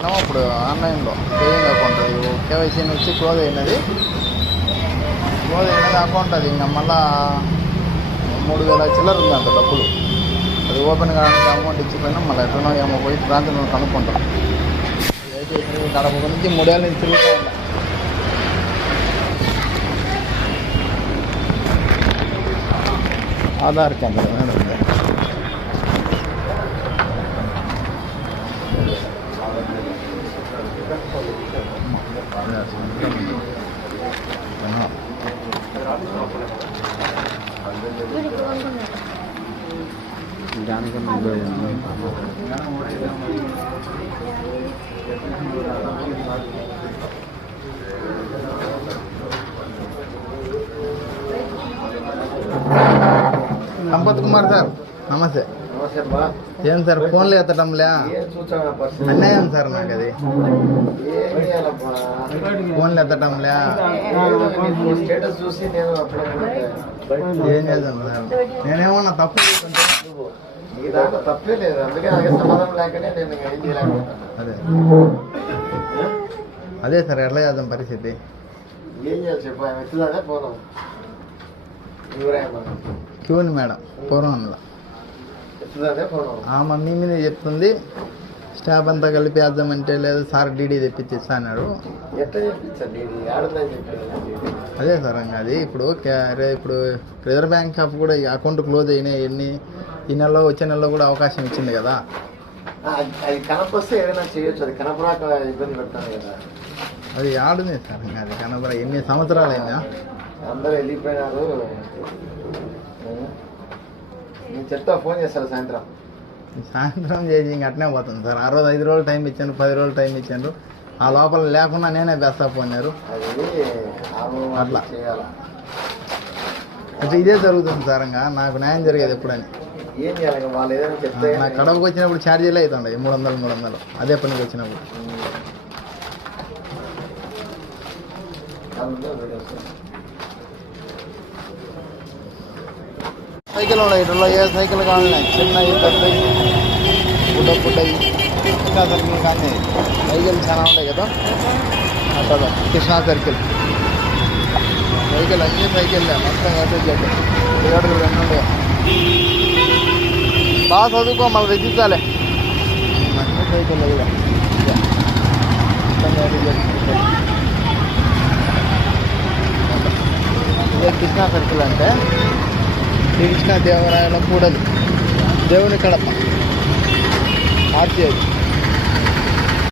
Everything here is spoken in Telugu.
పెట్టినాము ఇప్పుడు ఆన్లైన్లో సేవింగ్ అకౌంట్ కేవైసీ వచ్చి క్లోజ్ అయినది అకౌంట్. అది ఇంకా మళ్ళా 3000 చిల్లర ఉంది అంత డబ్బులు. అది ఓపెన్ కావడానికి అమౌంట్ ఇచ్చిపోయినా మళ్ళీ ఎట్లనో ఏమో పోయి ప్రాంతంలో కనుక్కుంటాం. అయితే గడప నుంచి 3 ఏళ్ళ నుంచి తిరుగుతూ ఉంటాం. ఆధార్ కేంద్రం ఉంది. సంపత్ కుమార్ సార్ నమస్తే. ఏం సార్ ఫోన్లు ఎత్తడంలే అన్యాయం సార్ నాకు అది ఫోన్లు ఎత్తడంలే ఏం చేద్దాం సార్ నేనేమన్నా తప్పు తప్పే లేదు అందుకే సమాధానం లేకనే నేను ఏం చేయలేకపోతాను. అదే సార్ ఎట్లా చేద్దాం పరిస్థితి ఏం చేయాలి చెప్పు. ఆయన ఎత్తుదానే పోదాం క్యూని మేడం పూర్వంలో ఎత్తుదానే పోదాం. మమ్మీ మీద చెప్తుంది స్టాఫ్ అంతా కలిపి వేద్దామంటే లేదు సార్ డీడీ తెప్పించి ఇస్తాడు. ఎట్లా చెప్పించండి ఆడుందని చెప్పి అదే సార్ అది ఇప్పుడు రిజర్వ్ బ్యాంక్ ఆఫ్ కూడా ఈ అకౌంట్ క్లోజ్ అయినాయి ఈ నెలలో వచ్చే నెలలో కూడా అవకాశం ఇచ్చింది కదా. అది కనపొస్తే ఏదైనా చేయొచ్చు. అది కనపరాక ఇబ్బంది పెడతాను కదా. అది ఆడుంది సార్ అది కనపరా ఎన్ని సంవత్సరాలు అయిందా అందరూ వెళ్ళిపోయినారు. నేను చెప్తా ఫోన్ చేస్తాను సాయంత్రం చేసి ఇంక అట్నే పోతుంది సార్. 65 రోజులు టైం ఇచ్చాను 10 రోజులు టైం ఇచ్చాను ఆ లోపల లేకుండా నేనే బెస్తా పోయినారు. అట్లా అట్లా ఇదే జరుగుతుంది సార్. ఇంకా నాకు న్యాయం జరిగేది ఎప్పుడని ఏం చేయాలి వాళ్ళు ఏదైనా చెప్తే. నాకు కడపకు వచ్చినప్పుడు ఛార్జీలే అవుతుండే 300 అదే పనికి వచ్చినప్పుడు. సైకిల్ ఉన్నాయి ఇట్లా ఏ సైకిల్ కావాలి చిన్నవి పెద్దవి బుడ్డవి కృష్ణా సర్కిల్ కానీ సైకిల్ చాలా ఉంటాయి కదా. అట్లా కృష్ణా సర్కిల్ సైకిల్ అన్ని సైకిల్లే మొత్తం ఏడు 2 ఉండే బాగా చదువుకో మళ్ళీ రెజిస్టాలే అన్ని సైకిల్ కూడా ఇదే కృష్ణా సర్కిల్ అంటే శ్రీకృష్ణ దేవరాయల కూడలి దేవుని కడప ఆర్చి